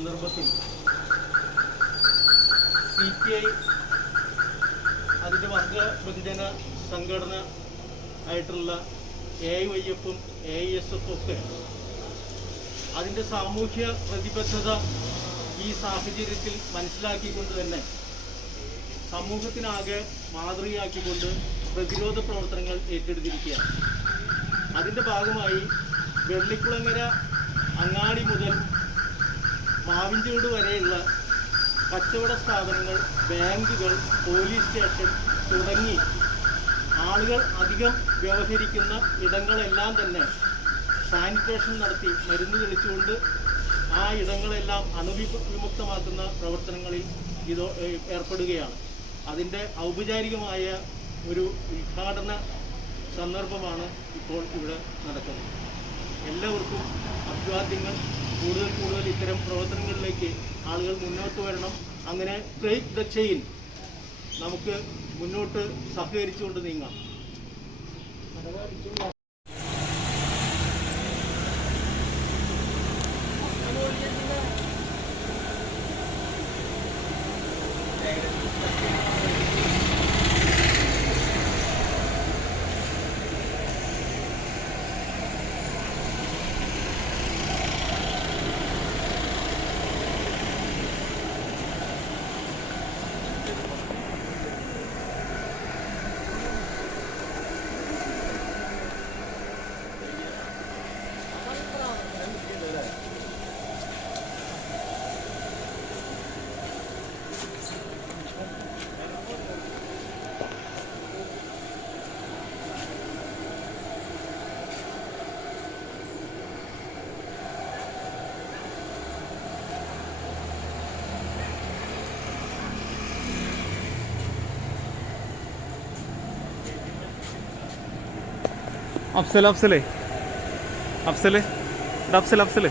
സന്ദർഭത്തിൽ C P I അതിന്റെ വർഗ ബഹുജന സംഘടന ആയിട്ടുള്ള എ ഐ വൈ എഫും എ ഐ എസ് എഫും ഒക്കെ അതിന്റെ സാമൂഹ്യ പ്രതിബദ്ധത ഈ സാഹചര്യത്തിൽ മനസ്സിലാക്കിക്കൊണ്ട് തന്നെ സമൂഹത്തിനാകെ മാതൃകയാക്കിക്കൊണ്ട് പ്രതിരോധ പ്രവർത്തനങ്ങൾ ഏറ്റെടുത്തിരിക്കുകയാണ്. അതിന്റെ ഭാഗമായി വെള്ളിക്കുളങ്ങര അങ്ങാടി മുതൽ മാവിൻചൂട് വരെയുള്ള കച്ചവട സ്ഥാപനങ്ങൾ ബാങ്കുകൾ പോലീസ് സ്റ്റേഷൻ തുടങ്ങി ആളുകൾ അധികം വ്യവഹരിക്കുന്ന ഇടങ്ങളെല്ലാം തന്നെ സാനിറ്റേഷൻ നടത്തി മരുന്ന് തെളിച്ചുകൊണ്ട് ആ ഇടങ്ങളെല്ലാം അണുവിമുക്തമാക്കുന്ന പ്രവർത്തനങ്ങളിൽ ഇത് ഏർപ്പെടുകയാണ്. അതിന്റെ ഔപചാരികമായ ഒരു ഉദ്ഘാടന സന്ദർഭമാണ് ഇപ്പോൾ ഇവിടെ നടക്കുന്നത്. എല്ലാവർക്കും അഭിവാദ്യങ്ങൾ. കൂടുതൽ കൂടുതൽ ഇത്തരം പ്രവർത്തനങ്ങളിലേക്ക് ആളുകൾ മുന്നോട്ട് വരണം. അങ്ങനെ ബ്രേക്ക് ദ ചെയിൻ നമുക്ക് മുന്നോട്ട് സഹകരിച്ചുകൊണ്ട് നീങ്ങാം. അഫ്സൽ അഫ്സലേ. ഇത് അഫ്സൽ അഫ്സൽ.